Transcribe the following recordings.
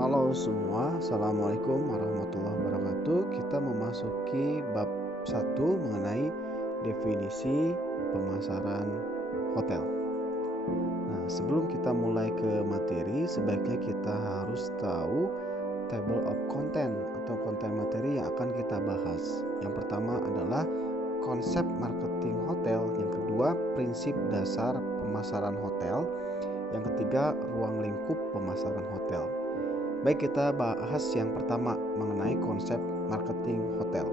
Halo semua, Assalamualaikum warahmatullahi wabarakatuh. Kita memasuki bab 1 mengenai definisi pemasaran hotel. Nah, sebelum kita mulai ke materi, sebaiknya kita harus tahu table of content atau konten materi yang akan kita bahas. Yang pertama adalah konsep marketing hotel, yang kedua prinsip dasar pemasaran hotel, yang ketiga ruang lingkup pemasaran hotel. Baik, kita bahas yang pertama mengenai konsep marketing hotel.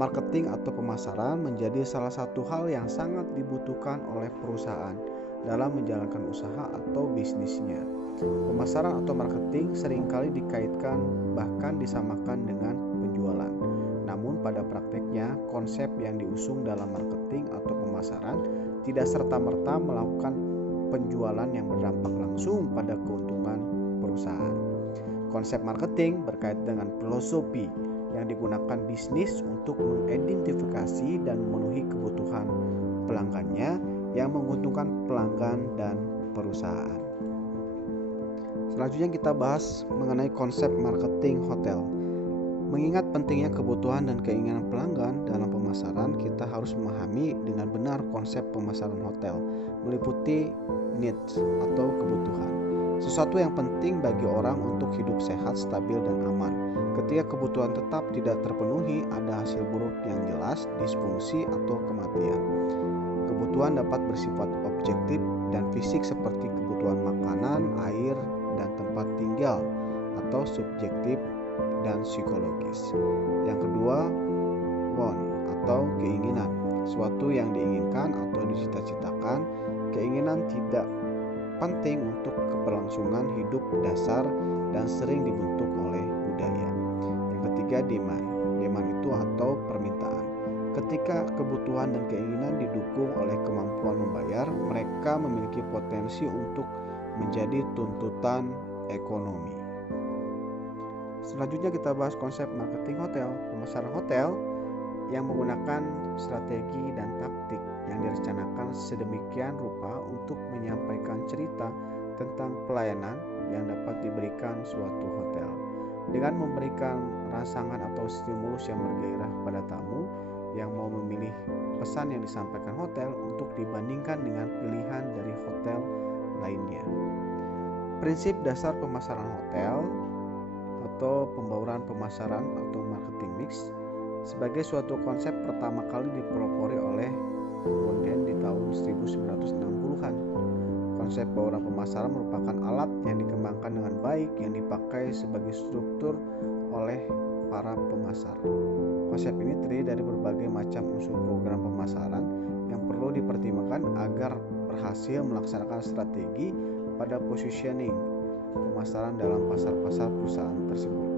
Marketing atau pemasaran menjadi salah satu hal yang sangat dibutuhkan oleh perusahaan dalam menjalankan usaha atau bisnisnya. Pemasaran atau marketing seringkali dikaitkan bahkan disamakan dengan penjualan. Namun pada prakteknya, konsep yang diusung dalam marketing atau pemasaran tidak serta-merta melakukan penjualan yang berdampak langsung pada keuntungan perusahaan. Konsep marketing berkaitan dengan filosofi yang digunakan bisnis untuk mengidentifikasi dan memenuhi kebutuhan pelanggannya yang menguntungkan pelanggan dan perusahaan. Selanjutnya kita bahas mengenai konsep marketing hotel. Mengingat pentingnya kebutuhan dan keinginan pelanggan dalam pemasaran, kita harus memahami dengan benar konsep pemasaran hotel, meliputi needs atau kebutuhan. Sesuatu yang penting bagi orang untuk hidup sehat, stabil, dan aman. Ketika kebutuhan tetap tidak terpenuhi, ada hasil buruk yang jelas, disfungsi, atau kematian. Kebutuhan dapat bersifat objektif dan fisik seperti kebutuhan makanan, air, dan tempat tinggal, atau subjektif dan psikologis. Yang kedua, want atau keinginan, suatu yang diinginkan atau dicita-citakan. Keinginan tidak penting untuk keberlangsungan hidup dasar dan sering dibentuk oleh budaya. Yang ketiga, demand. Demand itu atau permintaan. Ketika kebutuhan dan keinginan didukung oleh kemampuan membayar, mereka memiliki potensi untuk menjadi tuntutan ekonomi. Selanjutnya kita bahas konsep marketing hotel. Pemasaran hotel yang menggunakan strategi dan taktik yang direncanakan sedemikian rupa untuk menyampaikan cerita tentang pelayanan yang dapat diberikan suatu hotel. Dengan memberikan rangsangan atau stimulus yang bergairah pada tamu yang mau memilih pesan yang disampaikan hotel untuk dibandingkan dengan pilihan dari hotel lainnya. Prinsip dasar pemasaran hotel atau pembauran pemasaran atau marketing mix sebagai suatu konsep pertama kali dipelopori oleh Bonden di tahun 1960-an. Konsep bauran pemasaran merupakan alat yang dikembangkan dengan baik yang dipakai sebagai struktur oleh para pemasar. Konsep ini terdiri dari berbagai macam unsur program pemasaran yang perlu dipertimbangkan agar berhasil melaksanakan strategi pada positioning pemasaran dalam pasar-pasar perusahaan tersebut.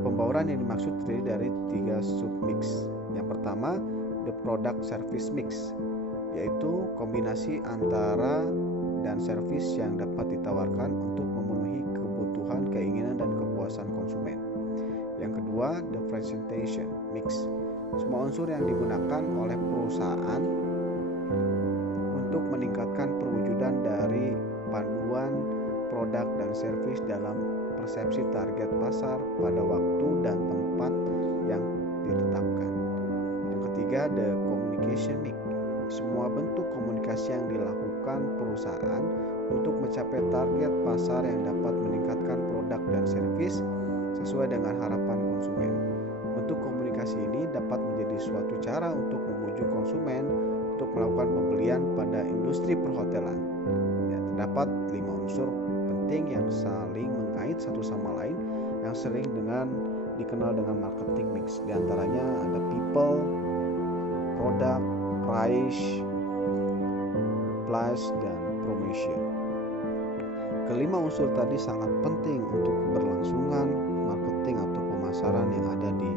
Pembauran yang dimaksud terdiri dari 3 submix. Yang pertama, the product service mix, yaitu kombinasi antara dan servis yang dapat ditawarkan untuk memenuhi kebutuhan, keinginan, dan kepuasan konsumen. Yang kedua, the presentation mix, semua unsur yang digunakan oleh perusahaan untuk meningkatkan perwujudan dari panduan produk dan servis dalam persepsi target pasar pada waktu dan tempat yang ditetapkan. Yang ketiga, the communication mix, semua bentuk komunikasi yang dilakukan perusahaan untuk mencapai target pasar yang dapat meningkatkan produk dan servis sesuai dengan harapan konsumen. Bentuk komunikasi ini dapat menjadi suatu cara untuk membujuk konsumen untuk melakukan pembelian pada industri perhotelan. Terdapat 5 unsur penting yang saling mengait satu sama lain yang sering dikenal dengan marketing mix. Di antaranya ada people, product, price, place, dan promotion. Kelima unsur tadi sangat penting untuk keberlangsungan marketing atau pemasaran yang ada di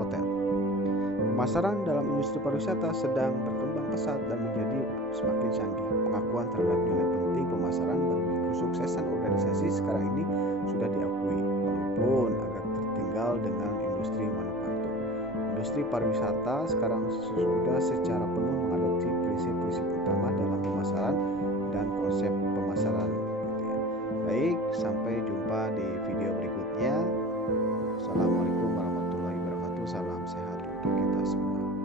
hotel. Pemasaran dalam industri pariwisata sedang berkembang pesat dan menjadi semakin canggih. Pengakuan terhadap nilai penting pemasaran bagi kesuksesan organisasi sekarang ini sudah diakui, walaupun agak tertinggal dengan industri manufaktur. Industri pariwisata sekarang sudah secara penuh mengadopsi prinsip-prinsip utama dalam pemasaran dan konsep pemasaran. Baik, sampai jumpa di